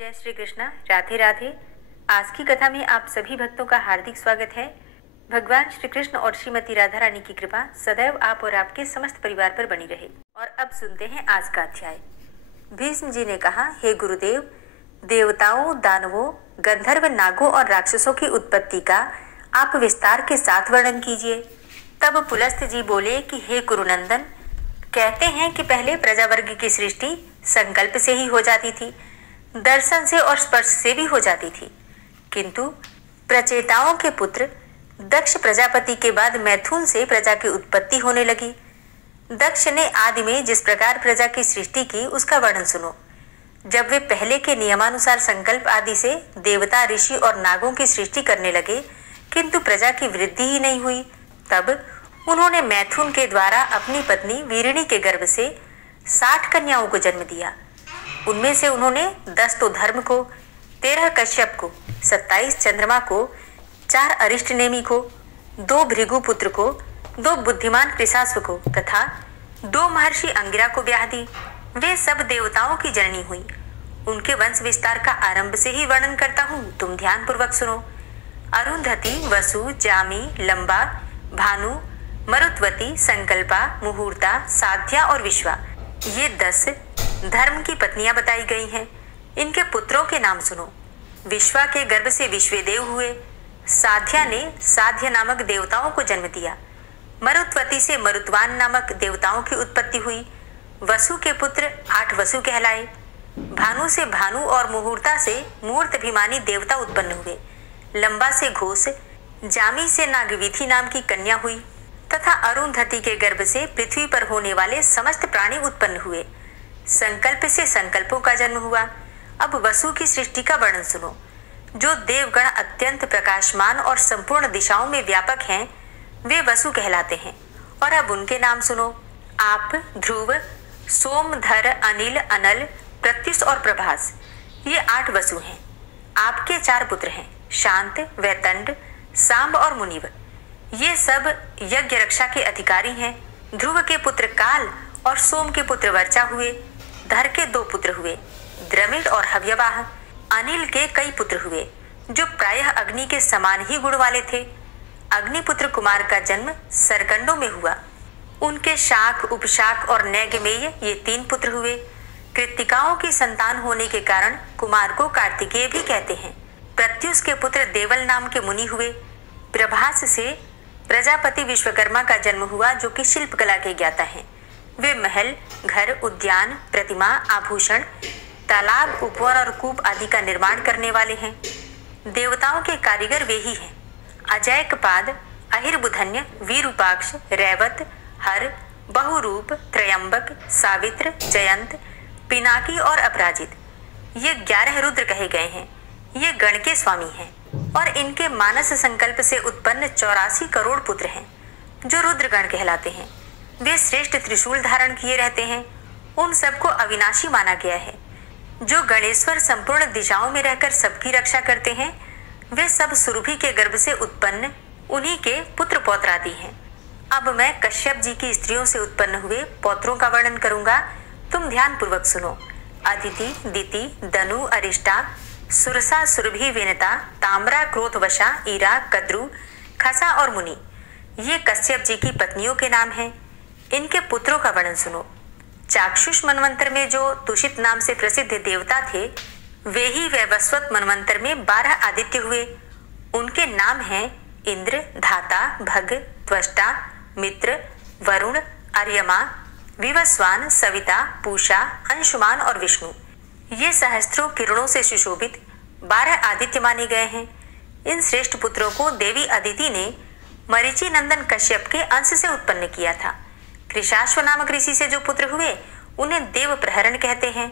जय श्री कृष्णा। राधे राधे। आज की कथा में आप सभी भक्तों का हार्दिक स्वागत है। भगवान श्री कृष्ण और श्रीमती राधा रानी की कृपा सदैव आप और आपके समस्त परिवार पर बनी रहे। और अब सुनते हैं आज का अध्याय। भीष्म जी ने कहा, हे गुरुदेव, देवताओं, दानवों, गंधर्व, नागों और राक्षसों की उत्पत्ति का आप विस्तार के साथ वर्णन कीजिए। तब पुलस्त्य जी बोले कि हे कुरुनंदन, कहते हैं कि पहले प्रजावर्ग की सृष्टि संकल्प से ही हो जाती थी, दर्शन से और स्पर्श से भी हो जाती थी, किंतु प्रचेताओं के पुत्र दक्ष प्रजापति के बाद मैथुन से प्रजा की उत्पत्ति होने लगी। दक्ष ने आदि में जिस प्रकार प्रजा की सृष्टि की उसका वर्णन सुनो। जब वे पहले के नियमानुसार संकल्प आदि से देवता, ऋषि और नागों की सृष्टि करने लगे, किंतु प्रजा की वृद्धि ही नहीं हुई, तब उन्होंने मैथुन के द्वारा अपनी पत्नी वीरिणी के गर्भ से 60 कन्याओं को जन्म दिया। उनमें से उन्होंने 10 तो धर्म को, 13 कश्यप को, 27 चंद्रमा को, 4 अरिष्टनेमि को, 2 भृगुपुत्र को, 2 बुद्धिमान कृशाश्व को तथा 2 महर्षि अंगिरा को ब्याह दी। वे सब देवताओं की जननी हुई। उनके वंश विस्तार का आरंभ से ही वर्णन करता हूँ, तुम ध्यान पूर्वक सुनो। अरुंधति, वसु, जामी, लंबा, भानु, मरुत्वती, संकल्पा, मुहूर्ता, साध्या और विश्वा, ये 10 धर्म की पत्नियां बताई गई हैं। इनके पुत्रों के नाम सुनो। विश्वा के गर्भ से विश्वेदेव हुए। साध्या ने साध्य नामक देवताओं को जन्म दिया। मरुत्वती से मरुत्वान नामक देवताओं की उत्पत्ति हुई। वसु के पुत्र 8 वसु कहलाए। भानु से भानु और मुहूर्ता से मूर्तभिमानी देवता उत्पन्न हुए। लंबा से घोष, जामी से नागविधि नाम की कन्या हुई तथा अरुंधति के गर्भ से पृथ्वी पर होने वाले समस्त प्राणी उत्पन्न हुए। संकल्प से संकल्पों का जन्म हुआ। अब वसु की सृष्टि का वर्णन सुनो। जो देवगण अत्यंत प्रकाशमान और संपूर्ण दिशाओं में व्यापक हैं, वे वसु कहलाते हैं। और अब उनके नाम सुनो। आप, ध्रुव, सोम, धर, अनिल, अनल, प्रत्युष और प्रभास, ये 8 वसु हैं। आपके 4 पुत्र हैं, शांत, वैतंड, सांब और मुनिव। ये सब यज्ञ रक्षा के अधिकारी हैं। ध्रुव के पुत्र काल और सोम के पुत्र वर्चा हुए। धर के 2 पुत्र हुए, द्रमिड़ और हव्यवाह। अनिल के कई पुत्र हुए, जो प्रायः अग्नि के समान ही गुण वाले थे। अग्निपुत्र कुमार का जन्म सरकंडों में हुआ। उनके शाक, उपशाक और नैगमेय, ये 3 पुत्र हुए। कृत्तिकाओं की संतान होने के कारण कुमार को कार्तिकेय भी कहते हैं। प्रत्युष के पुत्र देवल नाम के मुनि हुए। प्रभास से प्रजापति विश्वकर्मा का जन्म हुआ, जो कि शिल्पकला के ज्ञाता हैं। वे महल, घर, उद्यान, प्रतिमा, आभूषण, तालाब, उपवन और कूप आदि का निर्माण करने वाले हैं। देवताओं के कारीगर वे ही हैं। अजैकपाद, अहिर्बुधन्य, वीरूपाक्ष, रैवत, हर, बहुरूप, त्रयंबक, सावित्र, जयंत, पिनाकी और अपराजित, ये 11 रुद्र कहे गए हैं। ये गण के स्वामी हैं और इनके मानस संकल्प से उत्पन्न 84 करोड़ पुत्र हैं, जो रुद्रगण कहलाते हैं। वे श्रेष्ठ त्रिशूल धारण किए रहते हैं। उन सबको अविनाशी माना गया है। जो गणेश्वर संपूर्ण दिशाओं में रहकर सबकी रक्षा करते हैं, वे सब सुरभि के गर्भ से उत्पन्न उन्हीं के पुत्र पौत्रादि हैं। अब मैं कश्यप जी की स्त्रियों से उत्पन्न हुए पौत्रों का वर्णन करूंगा, तुम ध्यान पूर्वक सुनो। अदिति, दिति, दनु, अरिष्टा, सुरसा, सुरभि, विनता, ताम्रा, क्रोधवशा, ईरा, कद्रु, खसा और मुनि, ये कश्यप जी की पत्नियों के नाम हैं। इनके पुत्रों का वर्णन सुनो। चाक्षुष मनवंतर में जो तुषित नाम से प्रसिद्ध देवता थे, वे ही वैवस्वत मनवंतर में 12 आदित्य हुए। उनके नाम हैं इंद्र, धाता, भग, त्वष्टा, मित्र, वरुण, अर्यमा, विवस्वान, सविता, पूषा, अंशुमान और विष्णु। ये सहस्त्रों किरणों से सुशोभित 12 आदित्य माने गए हैं। इन श्रेष्ठ पुत्रों को देवी अदिति ने मरीचि नंदन कश्यप के अंश से उत्पन्न किया था। कृशाश्व नामक ऋषि से जो पुत्र हुए, उन्हें देव प्रहरण कहते हैं।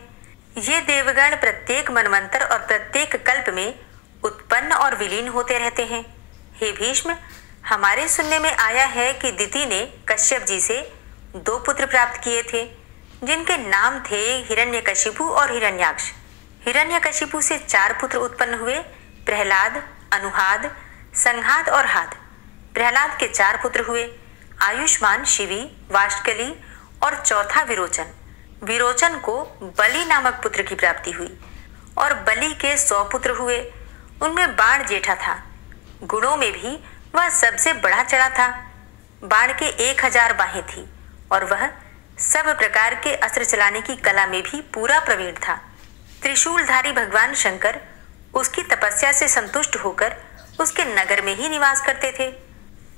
ये देवगण प्रत्येक मनवंतर और प्रत्येक कल्प में उत्पन्न और विलीन होते रहते हैं। हे भीष्म, हमारे सुनने में आया है कि दिति ने कश्यप जी से 2 पुत्र प्राप्त किए थे, जिनके नाम थे हिरण्यकशिपु और हिरण्याक्ष। हिरण्यकशिपु से 4 पुत्र उत्पन्न हुए, प्रहलाद, अनुहाद, संहाद और हाद। प्रहलाद के 4 पुत्र हुए, आयुष्मान, शिवी, वाष्कली और चौथा विरोचन। विरोचन को बलि नामक पुत्र की प्राप्ति हुई और बलि के 100 पुत्र हुए। उनमें बाण जेठा था। गुणों में भी वह सबसे बढ़ा चढ़ा था। बाण के 1000 बाहें थी और वह सब प्रकार के अस्त्र चलाने की कला में भी पूरा प्रवीण था। त्रिशूलधारी भगवान शंकर उसकी तपस्या से संतुष्ट होकर उसके नगर में ही निवास करते थे।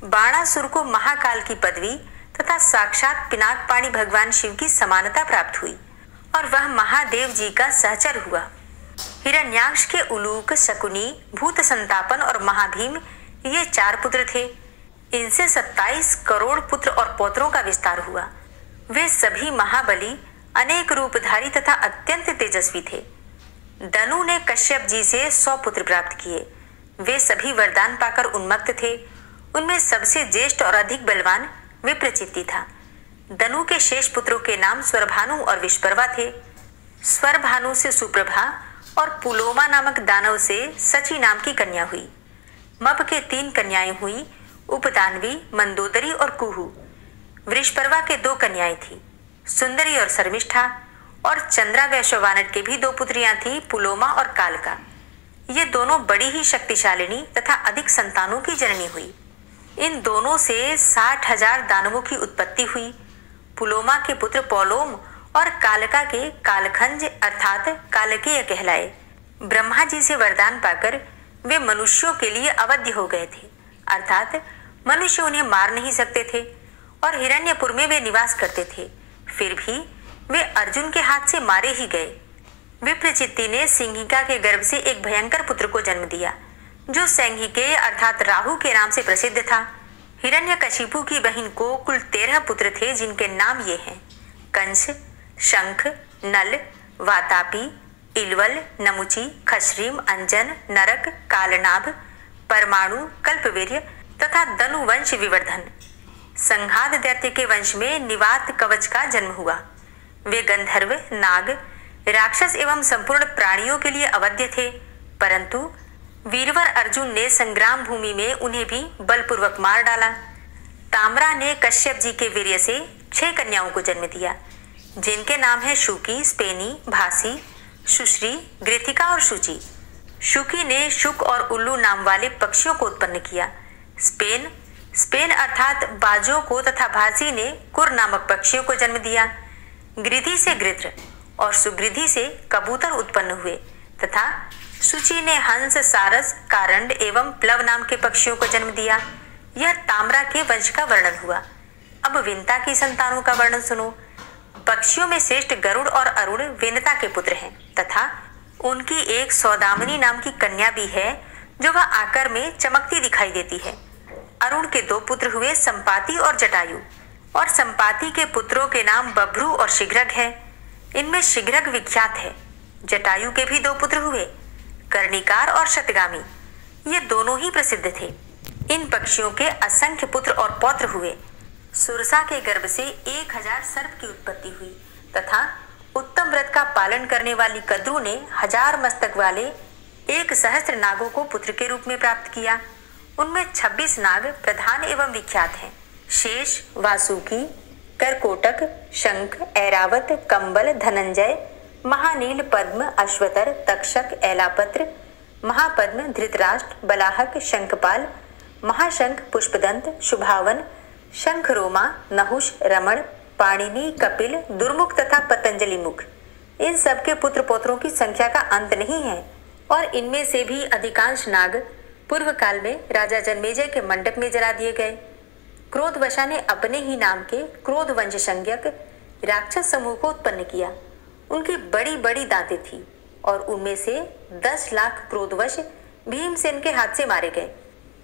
बाणासुर को महाकाल की पदवी तथा साक्षात पिनाकपाणी भगवान शिव की समानता प्राप्त हुई और वह महादेव जी का सहचर हुआ। हिरण्याक्ष के उलूक, शकुनी, भूत संतापन और महाभीम ये 4 पुत्र थे। इनसे 27 करोड़ पुत्र और पौत्रों का विस्तार हुआ। वे सभी महाबली, अनेक रूपधारी तथा अत्यंत तेजस्वी थे। दनु ने कश्यप जी से 100 पुत्र प्राप्त किए। वे सभी वरदान पाकर उन्मत्त थे। उनमें सबसे ज्येष्ठ और अधिक बलवान विप्रचित्ति था। दनु के शेष पुत्रों के नाम स्वरभानु और विश्वपर्वा थे। स्वरभानु से सुप्रभा और पुलोमा नामक दानव से सची नाम की कन्या हुई। मब के 3 कन्याएं हुई, उपदानवी, मंदोदरी और कुहू। वृषपर्वा के 2 कन्याएं थी, सुंदरी और शर्मिष्ठा। और चंद्रा वैश्वानर के भी 2 पुत्रियां थी, पुलोमा और कालका। ये दोनों बड़ी ही शक्तिशालिनी तथा अधिक संतानों की जननी हुई। इन दोनों से 60,000 दानवों की उत्पत्ति हुई। पुलोमा के पुत्र पौलोम और कालका के कालखंज अर्थात कालकेय कहलाए। ब्रह्मा जी से वरदान पाकर वे मनुष्यों के लिए अवध्य हो गए थे, अर्थात मनुष्य उन्हें मार नहीं सकते थे और हिरण्यपुर में वे निवास करते थे। फिर भी वे अर्जुन के हाथ से मारे ही गए। विप्रचित्ति ने सिंहिका के गर्भ से एक भयंकर पुत्र को जन्म दिया जो सैंघिकेय अर्थात राहु के नाम से प्रसिद्ध था। हिरण्यकशिपु की बहन को कुल 13 पुत्र थे जिनके नाम ये हैं: कंस, शंख, नल, वातापी, इलवल, नमुची, खश्रीम, अंजन, नरक, कालनाभ, परमाणु, कल्पवीर्य तथा दनुवंश विवर्धन। संघात दैत्य के वंश में निवात कवच का जन्म हुआ। वे गंधर्व, नाग, राक्षस एवं संपूर्ण प्राणियों के लिए अवध्य थे, परंतु वीरवर अर्जुन ने संग्राम भूमि में उन्हें भी बलपूर्वक मार डाला। ताम्रा ने कश्यप जी के वीर्य से 6 कन्याओं को जन्म दिया जिनके नाम है शुकी, स्पेनी, भासी, सुश्री, गृथिका और शुचि। शुकी ने शुक और उल्लू नाम वाले पक्षियों को उत्पन्न किया। स्पेन अर्थात बाजों को तथा भासी ने कुर नामक पक्षियों को जन्म दिया। गृधि से गृध्र और सुगृधि से कबूतर उत्पन्न हुए तथा शुचि ने हंस, सारस, कारंड एवं प्लव नाम के पक्षियों को जन्म दिया। यह ताम्रा के वंश का वर्णन हुआ। अब विंता की संतानों का वर्णन सुनो। पक्षियों में श्रेष्ठ गरुड़ और अरुण विनता के पुत्र हैं तथा उनकी एक सौदामिनी नाम की कन्या भी है जो वह आकर में चमकती दिखाई देती है। अरुण के 2 पुत्र हुए, संपाति और जटायु, और संपाति के पुत्रों के नाम बभ्रू और शिघ्रग है। इनमें शिघ्रग विख्यात है। जटायु के भी 2 पुत्र हुए, कर्णिकार और शतगामी। ये दोनों ही प्रसिद्ध थे। इन पक्षियों के असंख्य पुत्र और पौत्र हुए। सुरसा के गर्भ से 1000 सर्प की उत्पत्ति हुई तथा उत्तम व्रत का पालन करने वाली कद्रू ने 1000 मस्तक वाले 1,000 नागों को पुत्र के रूप में प्राप्त किया। उनमें 26 नाग प्रधान एवं विख्यात हैं: शेष, वासुकी, करकोटक, शंख, ऐरावत, कंबल, धनंजय, महानील, पद्म, अश्वतर, तक्षक, ऐलापत्र, महापद्म, धृतराष्ट्र, बलाहक, शंखपाल, महाशंख, पुष्पदंत, शुभावन, शंखरोमा, नहुष, रमण, पाणिनि, कपिल, दुर्मुख तथा पतंजलि मुख। इन सब के पुत्र पौत्रों की संख्या का अंत नहीं है और इनमें से भी अधिकांश नाग पूर्व काल में राजा जन्मेजय के मंडप में जला दिए गए। क्रोधवशा ने अपने ही नाम के क्रोध वंश संज्ञक राक्षस समूह को उत्पन्न किया। उनकी बड़ी बड़ी दांतें थी और उनमें से 10 लाख क्रोधवश भीमसेन के हाथ से मारे गए।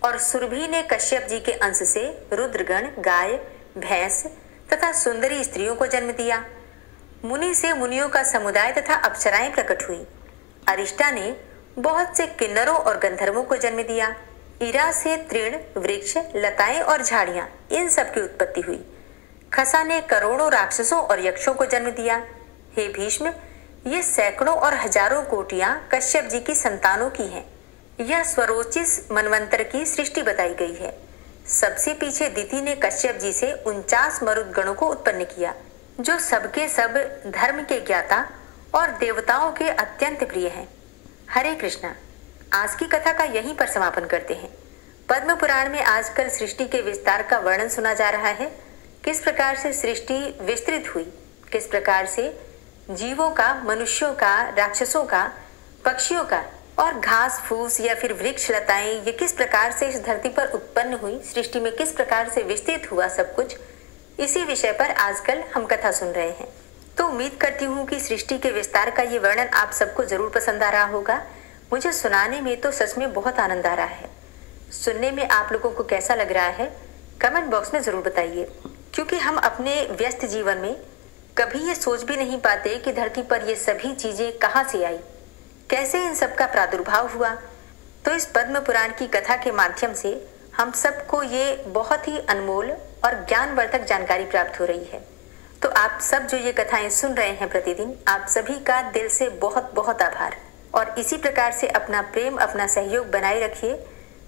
और सुरभि ने कश्यप जी के अंश से रुद्रगण, गाय, भैंस तथा सुंदरी स्त्रियों को जन्म दिया। मुनि से मुनियों का समुदाय तथा अप्सराएं प्रकट हुई। अरिष्टा ने बहुत से किन्नरों और गंधर्वों को जन्म दिया। इरा से तृण, वृक्ष, लताएं और झाड़ियां, इन सब की उत्पत्ति हुई। खसा ने करोड़ों राक्षसों और यक्षों को जन्म दिया। हे भीष्म, ये सैकड़ों और हजारों कोटियां कश्यप जी की संतानों की हैं। यह स्वरोचिस मनवंतर की सृष्टि बताई गई है। सबसे पीछे दिति ने कश्यप जी से 49 मरुदगणों को उत्पन्न किया जो सबके सब धर्म के ज्ञाता और देवताओं के अत्यंत प्रिय हैं। हरे कृष्णा। आज की कथा का यहीं पर समापन करते हैं। पद्म पुराण में आजकल सृष्टि के विस्तार का वर्णन सुना जा रहा है। किस प्रकार से सृष्टि विस्तृत हुई, किस प्रकार से जीवों का, मनुष्यों का, राक्षसों का, पक्षियों का और घास फूस या फिर वृक्ष लताएं ये किस प्रकार से इस धरती पर उत्पन्न हुई, सृष्टि में किस प्रकार से विस्तृत हुआ सब कुछ, इसी विषय पर आजकल हम कथा सुन रहे हैं। तो उम्मीद करती हूँ कि सृष्टि के विस्तार का ये वर्णन आप सबको जरूर पसंद आ रहा होगा। मुझे सुनाने में तो सच में बहुत आनंद आ रहा है। सुनने में आप लोगों को कैसा लग रहा है कमेंट बॉक्स में जरूर बताइए, क्योंकि हम अपने व्यस्त जीवन में कभी ये सोच भी नहीं पाते कि धरती पर ये सभी चीजें कहाँ से आई, कैसे इन सब का प्रादुर्भाव हुआ। तो इस पद्म पुराण की कथा के माध्यम से हम सबको ये बहुत ही अनमोल और ज्ञानवर्धक जानकारी प्राप्त हो रही है। तो आप सब जो ये कथाएं सुन रहे हैं प्रतिदिन, आप सभी का दिल से बहुत बहुत आभार। और इसी प्रकार से अपना प्रेम, अपना सहयोग बनाए रखिए,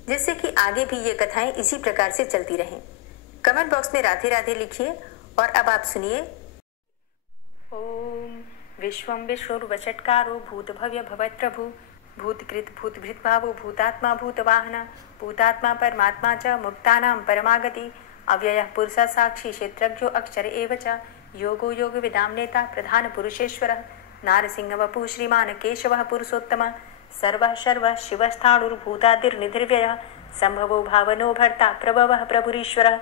जिससे कि आगे भी ये कथाएं इसी प्रकार से चलती रहें। कमेंट बॉक्स में राधे राधे लिखिए। और अब आप सुनिए। ओम विश्वं विष्णुर्वचटकारो भूतभव्य भवत्प्रभु भूतकृत भूतभृत भावो भूतात्मा भूतवाहन भूतात्मा परमात्मा च मुक्तानां परमागति अव्ययः पुरुषः साक्षी क्षेत्रज्ञो अक्षर एव च योगो योग विदाम नेता प्रधान पुरुषेश्वरः नारसिंह वपु श्रीमान केशवः पुरुषोत्तमः सर्वः शर्वः शिवस्थाणुर्भूतादिर्निधिर्व्ययः संभवो भावनो भर्ता प्रभवः प्रभुरीश्वरः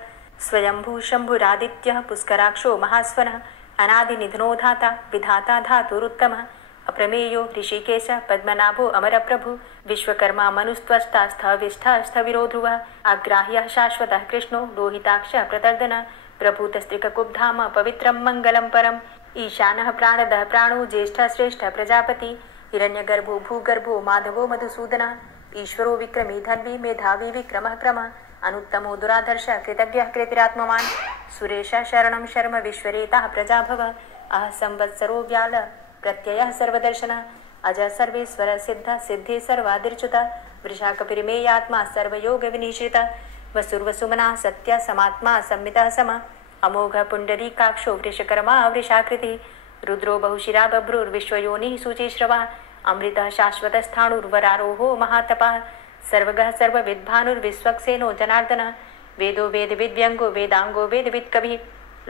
स्वयंभू शंभुरादित्यः पुष्कराक्षो महास्वनः अनादिनिधनो धाता विधाता धातुरुत्तमः अप्रमेयो ऋषिकेश पद्मनाभो अमरप्रभु विश्वकर्मा मनुस्त्वष्टा स्थविष्ठः स्थविरो ध्रुवः अग्राह्यः शाश्वतः कृष्णो लोहिताक्षः प्रतर्दनः प्रभूतस्त्रिककुब्धाम पवित्रं मङ्गलं परम् ईशानः प्राणदः प्राणो ज्येष्ठः श्रेष्ठः प्रजापति हिरण्यगर्भो भूगर्भो माधवो मधुसूदनः ईश्वरो विक्रमी धन्वी मेधावी विक्रमः क्रमः अनुत्तमो दुराधर्षः कृतज्ञः कृतिरात्मवान् सुरेशः शरणं शर्म विश्वरेताः प्रजाभवः अह संवत्सरो व्याल प्रत्ययः सर्वदर्शनः अजः सर्वेश्वर सिद्ध सिद्धि सर्वादिर्च्युतः वृषाकपिरिमेयात्मा सर्वयोग विनिश्रितः वसुर्वसुमनः सत्य समात्मा संमितः समः अमोघ पुण्डरीकाक्षो वृषकर्मा वृषाकृतिः रुद्रो बहुशिरा बभ्रुर्विश्वयोनिः शुचिश्रवः अमृतः शाश्वतस्थाणुर्वरारोहो महातपः सर्वगः सर्वविद्भानुर्विश्वक्सेनो जनार्दनः वेदो वेदविद्व्यङ्गो वेदाङ्गो वेदवित्कविः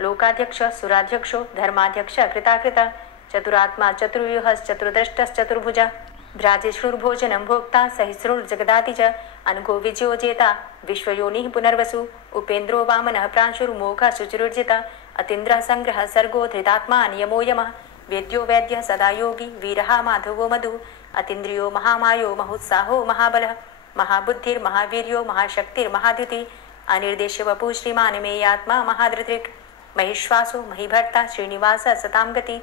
लोकाध्यक्षः सुराध्यक्षो धर्माध्यक्षः कृताकृतः चतुरात्मा चतुर्व्यूहश्चतुर्द्रष्टश्चतुर्भुजः भ्राजिष्णुर्भोजनं भोक्ता सहिष्णुर्जगदाति च अनघो विजयो जेता विश्वयोनिः पुनर्वसु उपेन्द्रो वामनः प्रांशुर्मोघः शुचिरुर्जितः अतीन्द्रः संग्रहः सर्गो धृतात्मा नियमो यमः वेद्यो वैद्यः सदा योगी वीरः माधवो मधु अतीन्द्रियो महामायो महोत्साहो महाबलः महाबुद्धिर्महावीर्यो महाशक्तिर्महाद्युतिः अनिर्देश्य वपु श्रीमान् मेयात्मा महाधृतिक् महिश्वासो महीभर्ता श्रीनिवासः सतां गति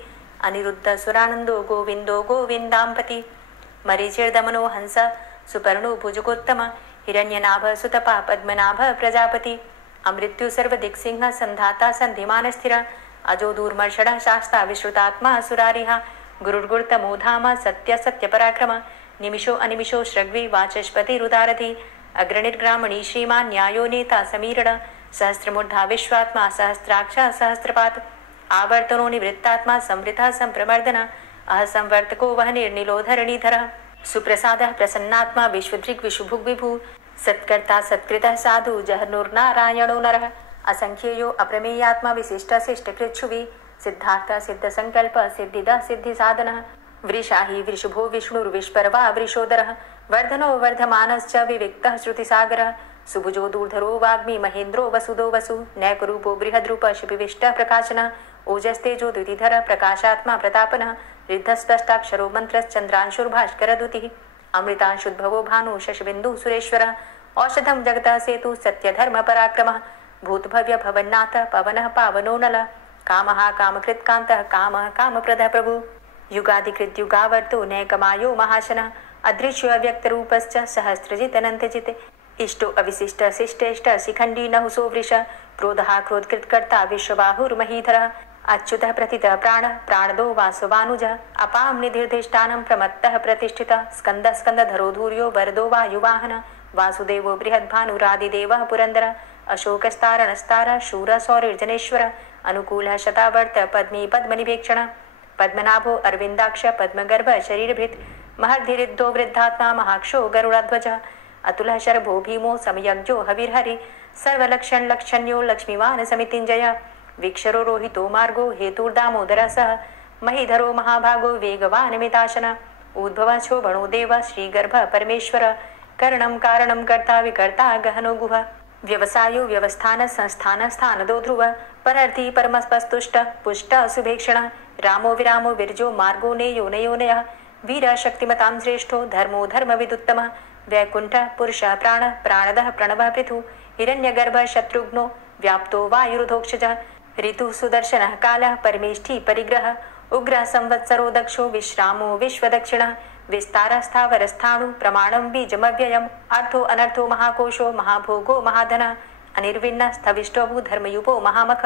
अनिरुद्ध सुरानन्दो गोविन्दो गोविन्दाम्पति मरीचिर्दमनो हंस सुपर्णो भुजगोत्तम हिरण्यनाभ सुतपा पद्मनाभ प्रजापति अमृत्यु सर्वदिक्सिंह संधाता संधिमान स्थिर अजो दूर्मर्षण शास्ता विश्रुतात्मा सुरारिहा गुरुर्गुर्तमो धाम सत्य सत्य पराक्रम निमिषो अनिमिषो श्रग्वी वाचस्पति रुदारधि अग्रणिर्ग्रामणी श्रीमान न्यायो नेता समीरण सहस्रमूर्धा विश्वात्मा सहस्राक्ष सहस्रपात आवर्तनो निवृत्तात्मा संवृतः संप्रमर्दन अह संवर्तको वह निर्निलो धरणीधर सुप्रसादः प्रसन्नात्मा विश्वदृग् विशुभुग् विभु सत्कर्ता सत्कृतः साधु जहनुर्नारायणो नरः असंख्येयो अप्रमेयात्मा विशिष्ट शिष्टकृच्छुवि सिद्धार्थ सिद्ध संकल्प सिद्धिदः सिद्धि साधनः वृषाहि वृषभो विष्णुर्विष्पर्वा वृषोदरः वर्धनो वर्धमानश्च विविक्तः श्रुतिसागरः सुभुजो दूर्धरो वाग्मी महेन्द्रो वसुदो वसु नैकरूपो बृहद्रूप शिपिविष्टः प्रकाशनः ओजस्तेजो द्युतिधर प्रकाशात्मा प्रतापनः रिद्धस्पष्टाक्षरो मन्त्रश्चन्द्रांशुर्भास्करद्युतिः अमृतांशुद्भवो भानु शशबिन्दुः सुरेश्वरः औषधं जगतः सेतु सत्यधर्म पराक्रमः भूतभव्य भवन्नाथ पवनः पावनो नलः कामः कामकृत्कान्तः कामः कामप्रदः प्रभु युगाधिकृत युगावर्तो नैकमायो महाशनः अदृश्यो अव्यक्तरूपश्च सहस्रजित् अनन्तजित् इष्टो अविशिष्ट शिष्टेष्ट शिखण्डी नहुसो वृष क्रोधः क्रोधकृत्कर्ता विश्वबाहुर्महीधरः अच्युतः प्रतितः प्राणः प्राणदो वासवानुजः अपां निधिर्धिष्ठानं प्रमत्तः प्रतिष्ठितः स्कन्दः स्कन्दधरो धूर्यो वरदो वायुवाहनः वासुदेवो बृहद्भानुरादिदेवः पुरन्दरः अशोकस्तारणस्तारः शूरः सौरिर्जनेश्वरः अनुकूलः शतावर्त पद्मी पद्मनिभेक्षणः पद्मनाभो अरविन्दाक्ष पद्मगर्भ शरीरभृत् महर्धिरिद्धो वृद्धात्मा महाक्षो गरुड़ध्वज अतुलः शर्भो भीमो समयज्ञो हविर्हरि सर्वलक्षण लक्षण्यो लक्ष्मीवान समितिञ्जय वीक्षरो रोहितो मार्गो हेतुर्दामोदरः सः महीधरो महाभागो वेगवान मिताशन उद्भवशो भणो देव श्रीगर्भ परमेश्वर करणं कारणं कर्ता विकर्ता गहनो गुह व्यवसायो व्यवस्थान संस्थान स्थानदो ध्रुव परर्थी परमस्पस्तुष्ट पुष्ट शुभेक्षण रामो विरामो विरजो मार्गो नेयो नयोनयः वीर शक्तिमतां श्रेष्ठो धर्मो धर्मविदुत्तम वैकुंठ पुरुष प्राण प्राणदः प्रणवः पृथु हिरण्यगर्भ शत्रुघ्नो व्याप्तो वायुरुधोक्षज ऋतु सुदर्शनः कालः परमेष्ठी परिग्रह उग्र संवत्सरो दक्षो विश्रामो विश्वदक्षिणः विस्तारस्थावरस्थाणु प्रमाणं बीजमव्ययम् अर्थो अनर्थो महाकोशो महाभोगो महाधन अनिर्विण्ण स्थविष्टोभू धर्मयुपो महामख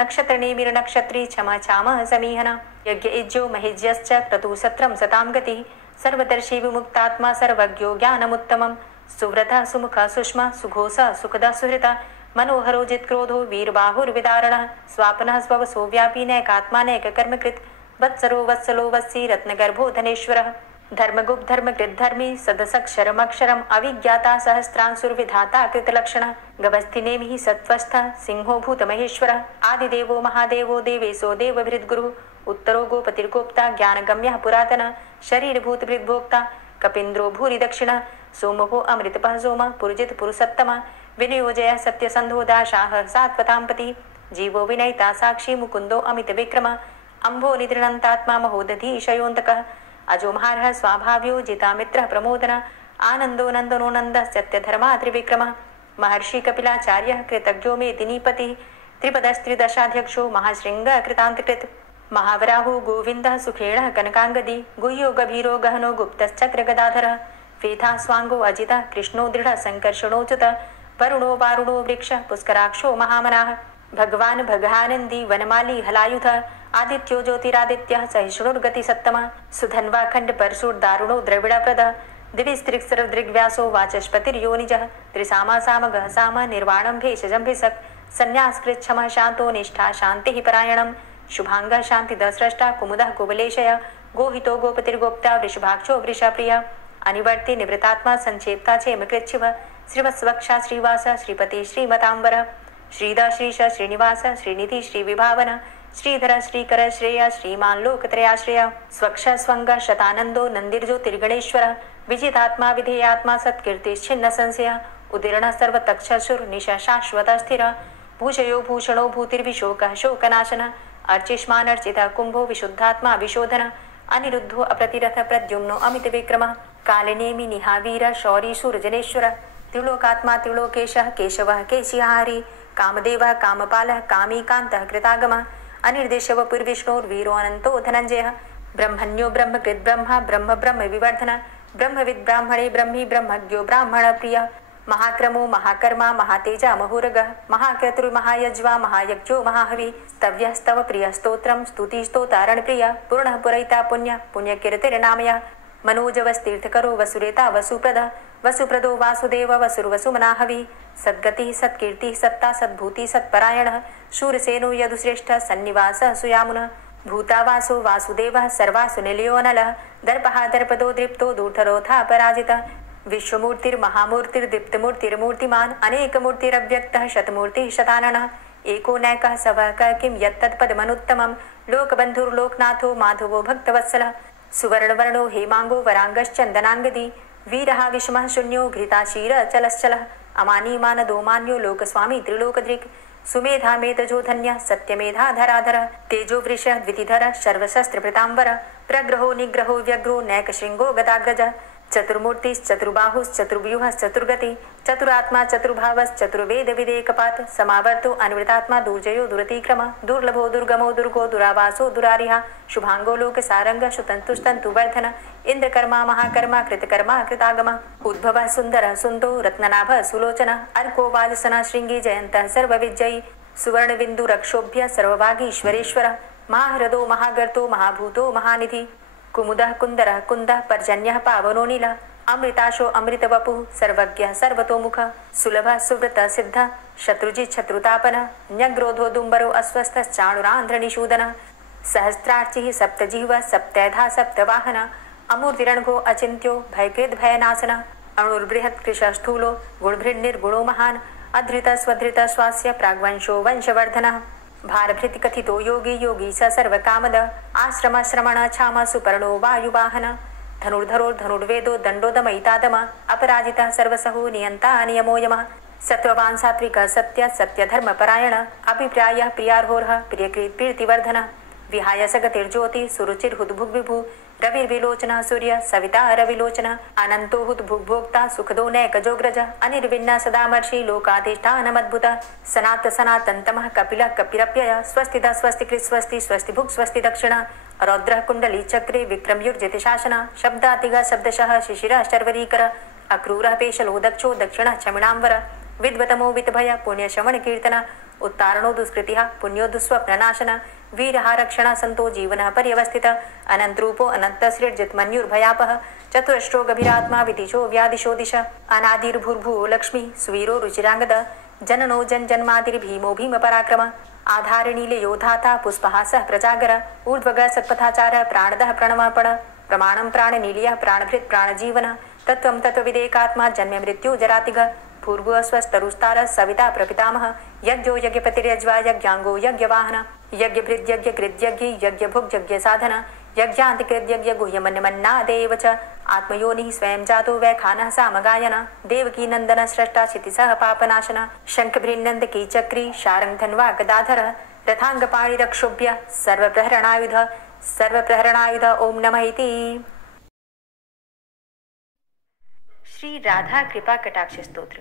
नक्षत्रनेमिर नक्षत्री क्षमा चामः समीहन यज्ञ इज्जो महिज्यश्च क्रतुसत्रं सतां गतिः सर्वदर्शी विमुक्तात्मा सर्वज्ञो ज्ञानमुत्तमं सुव्रतः सुमुखः सुष्मा सुघोषः सुखदः सुहृता मनोहरो जित्क्रोधो वीरबाहुर्विदारणः स्वापनः स्ववसो व्यापी नैकात्मा नैककर्मकृत् वत्सरो वत्सलो वत्सी रत्नगर्भो धनेश्वरः धर्मगुप्त धर्मकृत धर्मी सदसक्षरमक्षरम् अविज्ञाता सहस्रांशुर्विधाता कृतलक्षणः गभस्तिनेमिः सत्वस्थः सिंहो भूतमहेश्वरः आदिदेवो महादेवो देवेशो देवभृद्गुरुः उत्तरो गोपतिर्गोप्ता ज्ञानगम्यः पुरातनः शरीरभूतभृद्भोक्ता कपीन्द्रो भूरि दक्षिणः सोमभो अमृतपः सोमः पुरुजित पुरुषोत्तमः विनियोजय सत्यसन्धो दाशाः सात्वतां जीवो विनयिता साक्षी मुकुन्दो अमित विक्रमः अम्भो निद्रणन्तात्मा महोदधीशयोऽन्तकः अजो महारः स्वाभाव्यो जितामित्रः प्रमोदन आनन्दो नन्दनो नन्दः सत्यधर्मा त्रिविक्रमः महर्षि कपिलाचार्यः कृतज्ञो मेदिनीपतिः त्रिपदस्त्रिदशाध्यक्षो महाशृङ्गः कृतान्तकृत् महावराहो गोविन्दः सुखेणः कनकाङ्गदी गुह्यो गभीरो गहनो गुप्तश्चक्रगदाधरः फेथा स्वाङ्गो अजितः कृष्णो दृढः सङ्कर्षणोच्युतः वरुणो वारुणो वृक्षः पुष्कराक्षो महामनाः भगवान् भगानन्दी वनमाली हलायुधः आदित्यो ज्योतिरादित्यः सहिष्णुर्गतिसत्तमः सुधन्वाखण्ड परशुर्दारुणो द्रविडप्रदः दिविस्त्रिक्सरदृग्व्यासो वाचस्पतिर्योनिजः त्रिसामा सामगः साम निर्वाणं भेषजं भिषक् संन्यासकृच्छमः शान्तो निष्ठा शान्तिः परायणं शुभाङ्गः शान्तिदः स्रष्टा कुमुदः कुवलेशय गोहितो गोपतिर्गोप्ता वृषभाक्षो वृषप्रियः अनिवर्ति निवृतात्मा संक्षेप्ता क्षेमकृच्छिवः श्रीवत्सवक्षा श्रीवास श्रीपति श्रीमताम्बर श्रीदा श्रीश श्रीनिवास श्रीनिधि श्रीविभावन श्रीधर श्रीकर श्रेय श्रीमान लोकत्रयाश्रय स्वक्ष स्वंग शतानंदो नंदिर्ज्योतिर्गणेश्वर विजितात्मा विधेयात्मा सत्कीर्तिश्छिन्न संशय उदीर्ण सर्वतक्षसुर निशा शाश्वत स्थिर भूषयो भूषणो भूतिर्विशोकः शोकनाशन अर्चिष्मान अर्चिता कुंभो विशुद्धात्मा विशोधन अनिरुद्धो अप्रतिरथ प्रद्युम्नो अमित विक्रमः कालिनेमि निहावीर शौरी सूर्यजनेश्वर त्रिलोकात्मा त्रिलोकेशः केशवः केशिहारी कामदेवः कामपालः कामीकान्तः कृतागमः अनिर्देशव पुर्विष्णोर्वीरो अनंतो धनंजयः ब्रह्मण्यो ब्रह्मकृत् ब्रह्मा ब्रह्म ब्रह्म विवर्धन ब्रह्मविद् ब्राह्मणे ब्रह्मी ब्रह्मज्ञो ब्राह्मण प्रियः महाक्रमो महाकर्मा महातेजा महोरगः महाक्रतुर्महायज्वा महायज्ञो महाहवि स्तव्यः स्तव प्रियः स्तोत्रं स्तुतिस्तोतारण प्रियः पूर्णः पुरैता पुण्यः पुण्यकीर्तिर्नामयः मनोजवस्तीर्थकरो वसुरेता वसुप्रदः वसुप्रदो वासुदेव वसुर्वसुमनाहवि सद्गतिः सत्कीर्तिः सत्ता सद्भूति सत्परायणः शूरसेनो यदुश्रेष्ठः सन्निवासः सुयामुनः भूतावासो वासुदेवः सर्वासु निलयोनलः दर्पः दर्पदो दृप्तो दूर्धरोधा पराजितः विश्वमूर्तिर्महामूर्तिर्दीप्तमूर्तिर्मूर्तिमान् अनेकमूर्तिरव्यक्तः शतमूर्तिः शताननः एको नैकः सवः क किं यत्तत्पदमनुत्तमं लोकबन्धुर्लोकनाथो माधवो भक्तवत्सलः सुवर्णवर्णो हेमांगो वरांगश्चन्दनांगदी वीरः विषमः शून्यो घृताशीर चलश्चलः अमानीमानदो मान्यो लोकस्वामी त्रिलोकदृक् सुमेधा मेधजो धन्यः सत्यमेधा धराधर तेजो वृषः द्वितिधर सर्वशस्त्रभृताम्बर प्रग्रहो निग्रहो व्यग्रो नैकशृङ्गो गदाग्रज चतुर्मूर्तिश्चतुर्बाहुश्चतुर्व्यूहश्चतुर्गति चतुरात्मा चतुर्भावश्चतुर्वेद विदेकपात समावर्तो अनवृतात्मा दुर्जयो दुरतिक्रम दुर्लभो दुर्गमो दुर्गो दुरावासो दुरारिहा शुभांगो लोक सारंग शुतंतुस्तंतु वर्धन इंद्रकर्मा महाकर्मा कृतकर्मा कृतागम उद्भव सुंदर सुंदो रत्ननाभ सुलोचन अर्को वाजसना श्रृंगी जयंत सर्वविजयी सुवर्ण बिंदु रक्षोभ्य सर्वभागीश्वरेश्वर महाहृदो महागर्तो महाभूतो महानिधि कुमुदः कुंदरः कुंदः पर्जन्यः पावनो नीलः अमृताशो अमृतवपुः सर्वज्ञः सर्वतोमुखः सुलभः सुव्रतः सिद्धः शत्रुजित् शत्रुतापनः न्यग्रोधो दुम्बरो अस्वस्थश्चाणुरान्ध्रनिषूदनः सहस्रार्चिः सप्तजिह्वः सप्तैधा सप्तवाहनः अमूर्तिरणघो अचिन्त्यो भयकृद् भयनाशन अणुर्बृहत् कृशस्थूलो गुणभृन्निर्गुणो महान् अधृत स्वधृत स्वास्य प्राग्वंशो वंशवर्धनः भारभृति कथितो योगी योगी स सर्वकामद आश्रम श्रमण छाम सुपर्णो वायुवाहन धनुर्धरो धनुर्वेदो दण्डोदमयितादम अपराजितः सर्वसहो नियन्ता नियमो यमः सत्त्ववान् सात्विक सत्य सत्यधर्मपरायण अभिप्रायः प्रियार्होर्ह प्रियकृत् प्रीतिवर्धनः विहाय सगतिर्ज्योति सुरुचिर्हुद्भुग्विभु रविर्विलोचनः सूर्य सविता रविलोचनः अनन्तो हुद्भुग्भोक्ता सुखदो नैकजोग्रज अनिर्विण्ण सदामर्षि लोकाधिष्ठानमद्भुतः सनात सनातन्तमः कपिलः कपिरप्यय स्वस्तिदा स्वस्तिकृत् स्वस्ति स्वस्तिभुक् स्वस्ति दक्षिणः रौद्रः कुण्डली चक्रे विक्रमयुर्जिति शासनः शब्दातिगः शब्दशः शिशिरः शर्वरीकर अक्रूरः पेशलो दक्षो दक्षिणः क्षमिणाम्बर विद्वतमो वित्भय पुण्यशमन कीर्तन उत्तारणो दुष्कृतिः पुण्यो दुःस्वप्ननाशन वीरः रक्षण संतो जीवनः पर्यवस्थित अनन्तरूपो अनन्तसृज्जितमन्युर्भयापः चतुरष्ट्रो गभीरात्मा विदिशो व्यादिशो दिश अनादिर्भूर्भुवो लक्ष्मी सुवीरो रुचिरांगद जननो जन्मादिर्भीमो भीम पराक्रम आधारनीलयो धाता पुष्पहासः प्रजागर ऊर्ध्वगः सत्पथाचारः प्राणदः प्रणवपण प्रमाणं प्राणनीलयः प्राणभृत् प्राणजीवन तत्त्वं तत्त्वविदेकात्मा जन्म मृत्यु जरातिग भूर्भुवः स्वस्तरुस्तारः सविता प्रपितामह यज्ञो यज्ञपतिर्यज्वा यज्ञांगो यज्ञवाहन यज्ञभृद्यज्ञकृद्यज्ञ यज्ञभुग्यज्ञसाधन यज्ञान्तिकृद्यज्ञ गुह्यमन्यमन्नादेव च आत्मयोनिः स्वयं जातो वैखानः सामगायन देवकी नन्दन स्रष्टा क्षितिसः पापनाशन शङ्खभृन्नन्दकी चक्री शारङ्गधन्वा गदाधरः रथाङ्गपाणिरक्षोभ्य सर्वप्रहरणायुध ओम नमः इति। श्री राधा कृपा कटाक्ष स्तोत्र।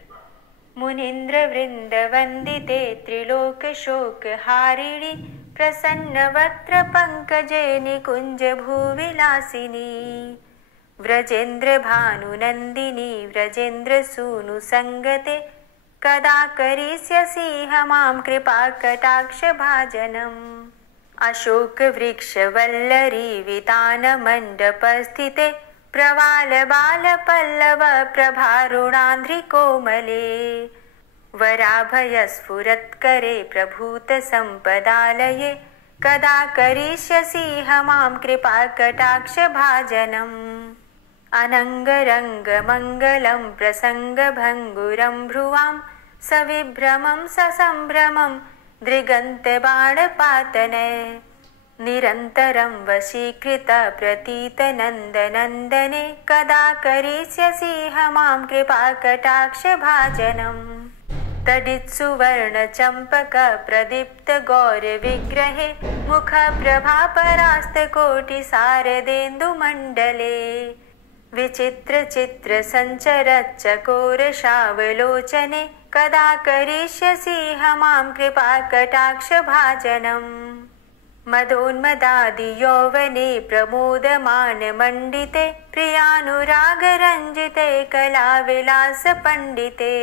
मुनीन्द्र वृंद वंदिते त्रिलोक शोक हारिणी प्रसन्न वक्त्र पंकजे निकुंज भूविलासिनी व्रजेन्द्र भानुनंदिनी व्रजेन्द्र सूनु संगते कदा करिष्यसि मां कृपा कटाक्ष भाजनम् अशोक वृक्ष वल्लरी वितान मंडप स्थिते प्रवाल बाल पल्लव प्रभारुणांध्रि कोमले वराभय स्फुरत्करे प्रभूत संपदालये कदा करिष्यसि मां कृपा कटाक्ष भाजनम् अनंगरंग मंगलं प्रसंग भंगुरं भ्रुवां सविभ्रमं ससंभ्रमं दृगन्त बाणपातने निरन्तरं वशीकृत प्रतीत नन्दनन्दने कदा करिष्यसि मां कृपा कटाक्ष भाजनम् तडित्सुवर्ण चम्पक प्रदीप्त गौर विग्रहे मुख प्रभा परास्त कोटि शारदेन्दुमण्डले विचित्र चित्र संचर चकोर शावलोचने कदा करिष्यसि मां कृपा कटाक्ष भाजनम् मदोन्मदादि यौवने प्रमोदमान मंडिते प्रियानुराग रंजिते कला विलास पंडिते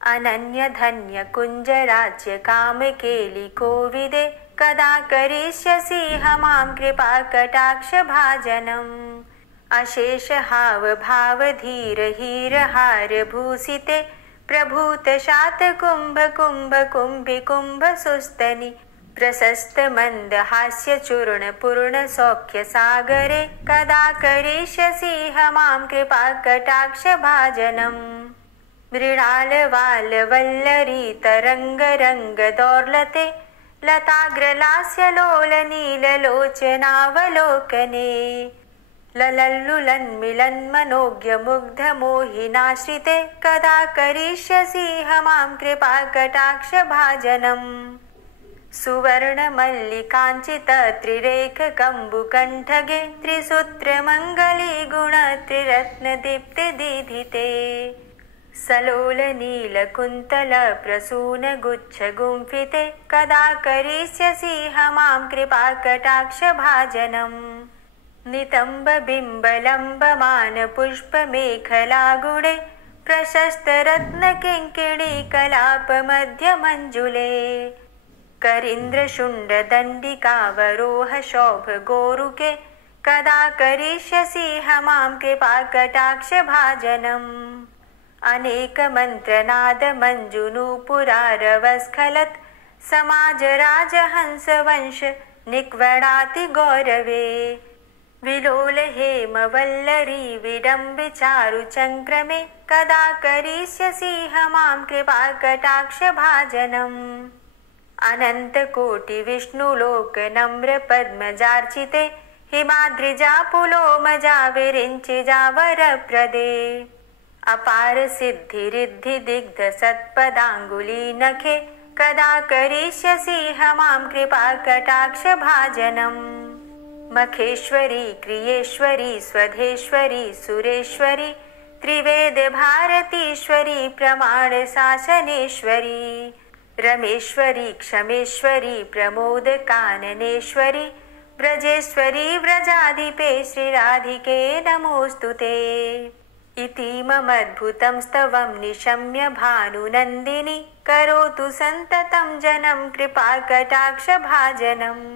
अनन्य धन्य कुंज राज्य काम केलि कोविदे कदा करिष्यसि मां कृपा कटाक्ष भाजनम् अशेष हाव भाव धीर हीर हार भूषिते प्रभूत शात कुंभ कुंभ कुंभि कुंभ सुस्तनि प्रशस्त मंद हास्य चूर्ण पूर्ण सौख्य सागरे कदा करिष्यसि मां कृपा कटाक्ष भाजनम् मृणाल वाल वल्लरी तरंग रंग दौर्लते लताग्रलास्य लोल नील लोचनावलोकने ललल्लुलन्मिलन् मनोज्ञ मुग्ध मोहिनाश्रिते कदा करिष्यसि मां कृपा कटाक्ष भाजनम् सुवर्ण मल्लिकाञ्चित त्रिरेख कम्बुकण्ठगे त्रिसूत्र मंगली गुण त्रिरत्न दीप्ति दीधिते सलोल नील कुन्तल प्रसून गुच्छ गुंफिते कदा करिष्यसि मां कृपा कटाक्ष भाजनम् नितंब बिंबलंब मान पुष्प मेखला गुणे प्रशस्त रत्न किंकिणी कलाप मध्य मंजुले करीन्द्र शुंड दंडिकावरोह शोभ गोरुके कदा करिष्यसि मां कृपा कटाक्ष भाजनम् अनेक मंत्रनाद मंजुनूपुरारवस्खलत् समाज राजहंस वंश निक्वणाति गौरवे विलोल हेमवल्लरी विडम्बि चारुचङ्क्रमे कदा करिष्यसि मां कृपाकटाक्षभाजनम् अनन्तकोटिविष्णुलोकनम्रपद्मजार्चिते हिमाद्रिजापुलोमजा विरिञ्चिजावरप्रदे अपार सिद्धिरिद्धिदिग्धसत्पदाङ्गुलीनखे कदा करिष्यसि मां कृपाकटाक्षभाजनम् मखेश्वरी क्रियेश्वरी स्वधेश्वरी सुरेश्वरी त्रिवेदभारतीश्वरी प्रमाणशासनेश्वरी रमेश्वरी क्षमेश्वरी प्रमोदकाननेश्वरी व्रजेश्वरी व्रजाधिपे श्रीराधिके नमोऽस्तुते इति ममद्भुतं स्तवं निशम्य भानुनन्दिनी करोतु सन्ततं जनं कृपाकटाक्षभाजनम्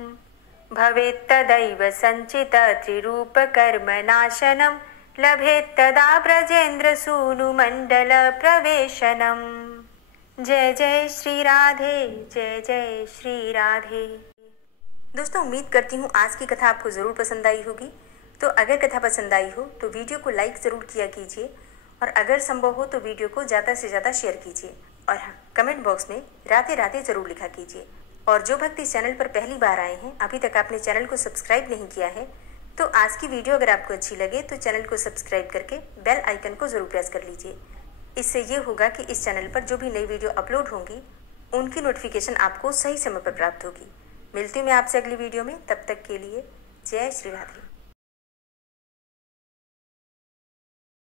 भवेत्तदैव सञ्चित त्रिरूपकर्मनाशनं लभेत्तदा ब्रजेन्द्रसूनुमण्डलप्रवेशनम्। जय जय श्री राधे, जय जय श्री राधे। दोस्तों, उम्मीद करती हूँ आज की कथा आपको ज़रूर पसंद आई होगी। तो अगर कथा पसंद आई हो तो वीडियो को लाइक ज़रूर किया कीजिए और अगर संभव हो तो वीडियो को ज़्यादा से ज़्यादा शेयर कीजिए और हाँ, कमेंट बॉक्स में राधे राधे ज़रूर लिखा कीजिए। और जो भक्त इस चैनल पर पहली बार आए हैं, अभी तक आपने चैनल को सब्सक्राइब नहीं किया है, तो आज की वीडियो अगर आपको अच्छी लगे तो चैनल को सब्सक्राइब करके बेल आइकन को ज़रूर प्रेस कर लीजिए। इससे ये होगा कि इस चैनल पर जो भी नई वीडियो अपलोड होंगी उनकी नोटिफिकेशन आपको सही समय पर प्राप्त होगी। मिलती हूँ मैं आपसे अगली वीडियो में, तब तक के लिए जय श्री राधे।